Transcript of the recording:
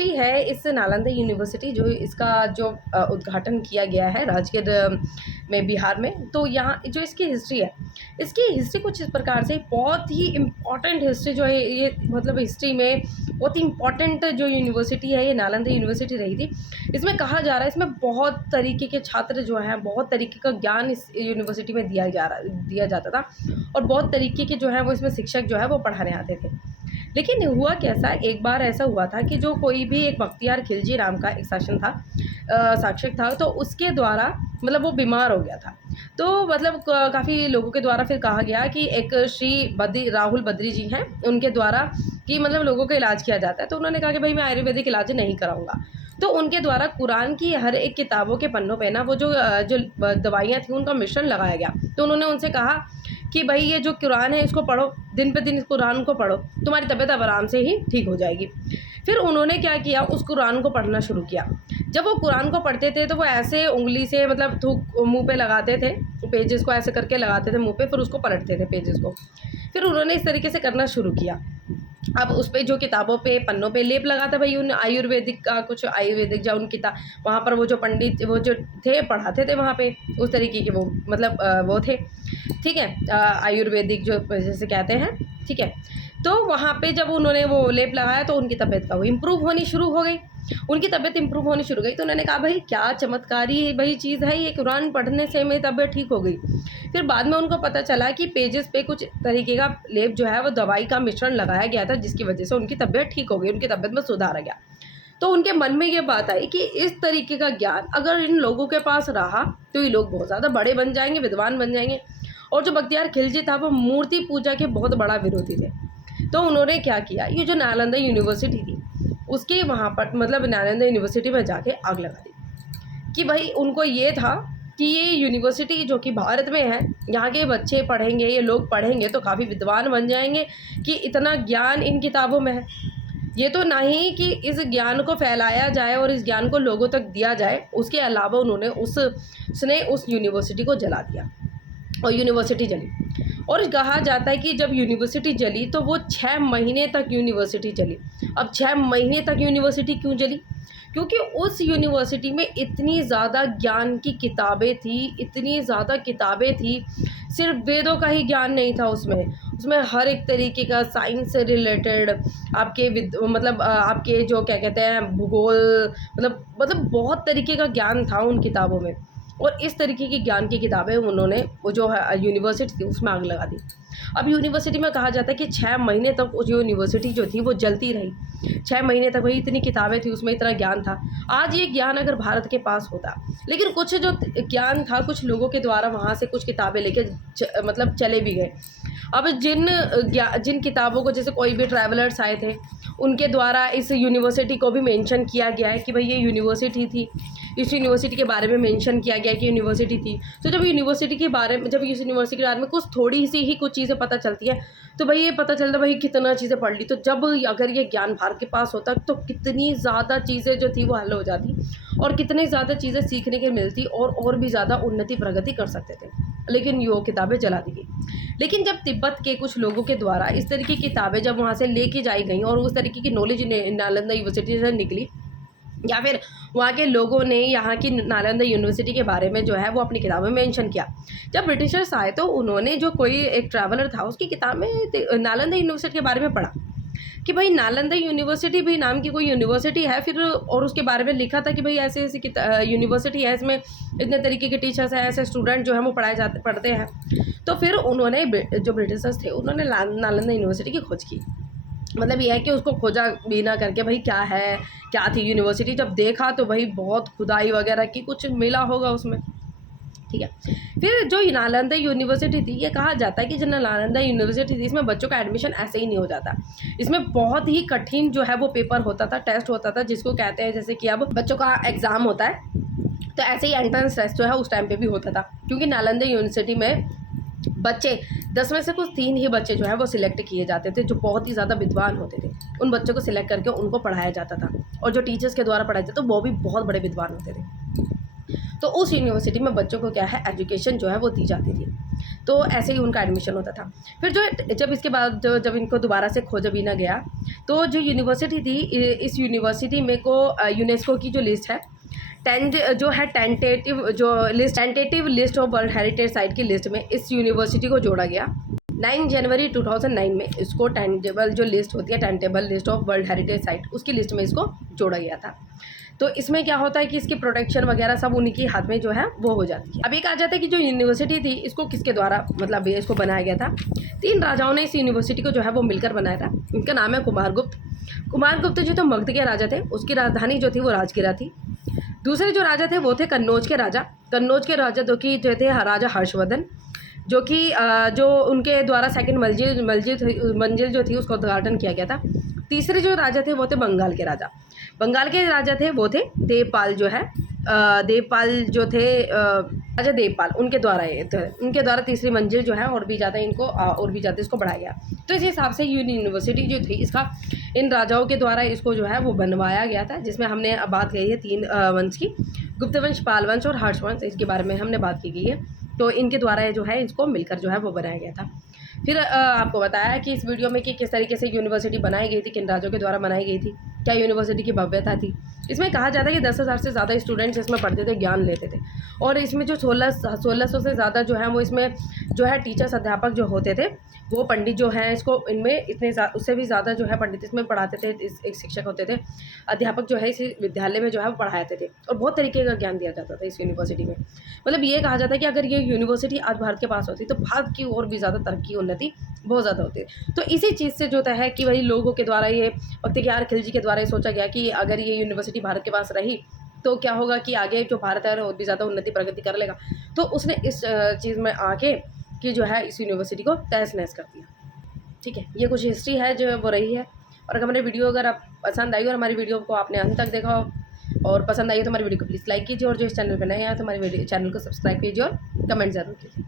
History है इस Nalanda university जो इसका जो उद्घाटन किया गया है राजगीर में बिहार में। तो यहाँ जो इसकी हिस्ट्री है, इसकी हिस्ट्री कुछ इस प्रकार से बहुत ही इम्पॉर्टेंट हिस्ट्री जो है ये, मतलब हिस्ट्री में बहुत ही इम्पॉर्टेंट जो यूनिवर्सिटी है ये नालंदा यूनिवर्सिटी रही थी। इसमें कहा जा रहा है इसमें बहुत तरीके के छात्र जो हैं, बहुत तरीके का ज्ञान इस यूनिवर्सिटी में दिया जाता था और बहुत तरीके के जो है वो इसमें शिक्षक जो है वो पढ़ाने आते थे। लेकिन हुआ कैसा, एक बार ऐसा हुआ था कि जो कोई भी एक बख्तियार खिलजी नाम का एक शासक था, तो उसके द्वारा मतलब वो बीमार हो गया था। तो मतलब काफ़ी लोगों के द्वारा फिर कहा गया कि एक श्री राहुल बद्री जी हैं, उनके द्वारा कि मतलब लोगों का इलाज किया जाता है। तो उन्होंने कहा कि भाई मैं आयुर्वेदिक इलाज नहीं कराऊंगा। तो उनके द्वारा कुरान की हर एक किताबों के पन्नों पे ना वो जो दवाइयाँ थी उनका मिश्रण लगाया गया। तो उन्होंने उनसे कहा कि भाई ये जो कुरान है इसको पढ़ो, दिन पे दिन इस कुरान को पढ़ो, तुम्हारी तबीयत अब आराम से ही ठीक हो जाएगी। फिर उन्होंने क्या किया, उस कुरान को पढ़ना शुरू किया। जब वो कुरान को पढ़ते थे तो वो ऐसे उंगली से मतलब थूक मुँह पे लगाते थे, पेजेस को ऐसे करके लगाते थे मुँह पे, फिर उसको पलटते थे पेजेस को। फिर उन्होंने इस तरीके से करना शुरू किया। अब उस पे जो किताबों पे पन्नों पे लेप लगाता भाई उन आयुर्वेदिक का कुछ आयुर्वेदिक जो उनकी वहाँ पर वो जो पंडित वो जो थे पढ़ाते थे वहाँ पे उस तरीके के वो मतलब वो थे, ठीक है, आयुर्वेदिक जो जैसे कहते हैं, ठीक है। तो वहाँ पे जब उन्होंने वो लेप लगाया तो उनकी तबीयत का वो इम्प्रूव होनी शुरू हो गई, उनकी तबीयत इम्प्रूव होनी शुरू हो गई। तो उन्होंने कहा भाई क्या चमत्कारी भाई चीज़ है ये, कुरान पढ़ने से मेरी तबीयत ठीक हो गई। फिर बाद में उनको पता चला कि पेजेस पे कुछ तरीके का लेप जो है वो दवाई का मिश्रण लगाया गया था, जिसकी वजह से उनकी तबीयत ठीक हो गई, उनकी तबीयत में सुधार आ गया। तो उनके मन में ये बात आई कि इस तरीके का ज्ञान अगर इन लोगों के पास रहा तो ये लोग बहुत ज़्यादा बड़े बन जाएंगे, विद्वान बन जाएंगे। और जो बख्तियार खिलजी था वो मूर्ति पूजा के बहुत बड़ा विरोधी थे। तो उन्होंने क्या किया, ये जो नालंदा यूनिवर्सिटी थी उसके वहाँ पर मतलब नालंदा यूनिवर्सिटी में जाके आग लगा दी कि भाई उनको ये था कि ये यूनिवर्सिटी जो कि भारत में है, यहाँ के बच्चे पढ़ेंगे, ये लोग पढ़ेंगे तो काफ़ी विद्वान बन जाएंगे कि इतना ज्ञान इन किताबों में है। ये तो नहीं कि इस ज्ञान को फैलाया जाए और इस ज्ञान को लोगों तक दिया जाए, उसके अलावा उन्होंने उसने उस यूनिवर्सिटी को जला दिया और यूनिवर्सिटी जली। और कहा जाता है कि जब यूनिवर्सिटी जली तो वो 6 महीने तक यूनिवर्सिटी चली। अब 6 महीने तक यूनिवर्सिटी क्यों जली? क्योंकि उस यूनिवर्सिटी में इतनी ज़्यादा ज्ञान की किताबें थी, इतनी ज़्यादा किताबें थी, सिर्फ वेदों का ही ज्ञान नहीं था उसमें हर एक तरीके का साइंस से रिलेटेड आपके मतलब आपके जो क्या कहते हैं भूगोल, मतलब बहुत तरीके का ज्ञान था उन किताबों में। और इस तरीके की ज्ञान की किताबें उन्होंने वो जो है यूनिवर्सिटी थी उसमें आग लगा दी। अब यूनिवर्सिटी में कहा जाता है कि 6 महीने तक उस यूनिवर्सिटी जो थी वो जलती रही। 6 महीने तक भाई इतनी किताबें थी, उसमें इतना ज्ञान था। आज ये ज्ञान अगर भारत के पास होता, लेकिन कुछ जो ज्ञान था कुछ लोगों के द्वारा वहाँ से कुछ किताबें लेके मतलब चले भी गए। अब जिन किताबों को जैसे कोई भी ट्रैवलर्स आए थे उनके द्वारा इस यूनिवर्सिटी को भी मेंशन किया गया है कि भाई ये यूनिवर्सिटी थी, इस यूनिवर्सिटी के बारे में मेंशन किया गया कि यूनिवर्सिटी थी। तो जब यूनिवर्सिटी के बारे में जब इस यूनिवर्सिटी के बारे में कुछ थोड़ी सी ही कुछ चीज़ें पता चलती है तो भाई ये पता चलता भाई कितना चीज़ें पढ़ ली। तो जब अगर ये ज्ञान भारत के पास होता तो कितनी ज़्यादा चीज़ें जो थी वो हल हो जाती और कितनी ज़्यादा चीज़ें सीखने के मिलती और भी ज़्यादा उन्नति प्रगति कर सकते थे। लेकिन ये किताबें जला दी गई। लेकिन जब तिब्बत के कुछ लोगों के द्वारा इस तरीके की किताबें जब वहाँ से लेके जाई गई और उस तरीके की नॉलेज नालंदा यूनिवर्सिटी से निकली, या फिर वहाँ के लोगों ने यहाँ की नालंदा यूनिवर्सिटी के बारे में जो है वो अपनी किताबों में मेंशन किया। जब ब्रिटिशर्स आए तो उन्होंने जो कोई एक ट्रैवलर था उसकी किताब में नालंदा यूनिवर्सिटी के बारे में पढ़ा कि भाई नालंदा यूनिवर्सिटी भी नाम की कोई यूनिवर्सिटी है, फिर और उसके बारे में लिखा था कि भाई ऐसे ऐसी यूनिवर्सिटी है, इसमें इतने तरीके के टीचर्स हैं, ऐसे स्टूडेंट जो है वो पढ़ते हैं। तो फिर उन्होंने जो ब्रिटिशर्स थे उन्होंने नालंदा यूनिवर्सिटी की खोज की। मतलब ये है कि उसको खोजा बीना करके भाई क्या थी यूनिवर्सिटी, जब देखा तो भाई बहुत खुदाई वगैरह की कुछ मिला होगा उसमें, ठीक है। फिर जो नालंदा यूनिवर्सिटी थी, ये कहा जाता है कि जो नालंदा यूनिवर्सिटी थी इसमें बच्चों का एडमिशन ऐसे ही नहीं हो जाता। इसमें बहुत ही कठिन जो है वो पेपर होता था, टेस्ट होता था, जिसको कहते हैं जैसे कि अब बच्चों का एग्ज़ाम होता है तो ऐसे ही एंट्रेंस टेस्ट जो है उस टाइम पे भी होता था। क्योंकि नालंदा यूनिवर्सिटी में बच्चे 10 में से कुछ 3 ही बच्चे जो है वो सिलेक्ट किए जाते थे जो बहुत ही ज़्यादा विद्वान होते थे। उन बच्चों को सिलेक्ट करके उनको पढ़ाया जाता था और जो टीचर्स के द्वारा पढ़ाया जाता था वो भी बहुत बड़े विद्वान होते थे। तो उस यूनिवर्सिटी में बच्चों को क्या है एजुकेशन जो है वो दी जाती थी। तो ऐसे ही उनका एडमिशन होता था। फिर जब इसके बाद जब इनको दोबारा से खोजा बीना गया, तो जो यूनिवर्सिटी थी, इस यूनिवर्सिटी में को यूनेस्को की जो लिस्ट है, tentative list of world heritage site की लिस्ट में इस यूनिवर्सिटी को जोड़ा गया। 9 जनवरी 2009 में इसको टेंटेबल जो लिस्ट होती है, tentative list of world heritage site, उसकी लिस्ट में इसको जोड़ा गया था। तो इसमें क्या होता है कि इसकी प्रोटेक्शन वगैरह सब उन्हीं के हाथ में जो है वो हो जाती है। अब एक आ जाता है कि जो यूनिवर्सिटी थी, इसको किसके द्वारा मतलब इसको बनाया गया था। 3 राजाओं ने इस यूनिवर्सिटी को जो है वो मिलकर बनाया था। इनका नाम है कुमारगुप्त। कुमारगुप्त जो थे मगध के राजा थे, उसकी राजधानी जो थी वो राजगिरा थी। दूसरे जो राजा थे वो थे कन्नौज के राजा। कन्नौज के राजा जो थे राजा हर्षवर्धन, जो कि जो उनके द्वारा सेकंड मंजिल जो थी उसका उद्घाटन किया गया था। तीसरे जो राजा थे वो थे बंगाल के राजा। बंगाल के राजा थे वो थे देवपाल, जो है देवपाल जो थे राजा देवपाल, उनके द्वारा तीसरी मंजिल जो है और भी ज़्यादा इसको बढ़ाया गया। तो इस हिसाब से यूनिवर्सिटी जो थी इसका इन राजाओं के द्वारा इसको जो है वो बनवाया गया था, जिसमें हमने अब बात कही है 3 वंश की, गुप्त वंश, पाल वंश और हर्ष वंश, इसके बारे में हमने बात की गई है। तो इनके द्वारा जो है इसको मिलकर जो है वो बनाया गया था। फिर आपको बताया कि इस वीडियो में कि किस तरीके से यूनिवर्सिटी बनाई गई थी, किन राजाओं के द्वारा बनाई गई थी, क्या यूनिवर्सिटी की भव्यता थी। इसमें कहा जाता है कि 10,000 से ज़्यादा स्टूडेंट्स इसमें पढ़ते थे, ज्ञान लेते थे। और इसमें जो 1600 से ज़्यादा जो है वो इसमें जो है टीचर्स, अध्यापक जो होते थे, वो पंडित जो हैं इसको इनमें उससे भी ज़्यादा जो है पंडित इसमें पढ़ाते थे। एक शिक्षक होते थे, अध्यापक जो है इस विद्यालय में जो है वो पढ़ाते थे और बहुत तरीके का ज्ञान दिया जाता था इस यूनिवर्सिटी में। मतलब ये कहा जाता है कि अगर ये यूनिवर्सिटी आज भारत के पास होती तो भारत की और भी ज़्यादा तरक्की, उन्नति बहुत ज़्यादा होती है। तो इसी चीज़ से जो है कि वही लोगों के द्वारा, ये बख्तियार खिलजी के द्वारा ये सोचा गया कि अगर ये यूनिवर्सिटी भारत के पास रही तो क्या होगा कि आगे जो भारत है और भी ज़्यादा उन्नति प्रगति कर लेगा। तो उसने इस चीज़ में आके कि जो है इस यूनिवर्सिटी को तहस नहस कर दिया। ठीक है, ये कुछ हिस्ट्री है जो वो रही है। और अगर हमारी वीडियो अगर आप पसंद आई और हमारी वीडियो को आपने अंत तक देखा हो और पसंद आई तो हमारी वीडियो को प्लीज़ लाइक कीजिए, और जो इस चैनल पर नए हैं तो हमारे चैनल को सब्सक्राइब कीजिए और कमेंट ज़रूर कीजिए।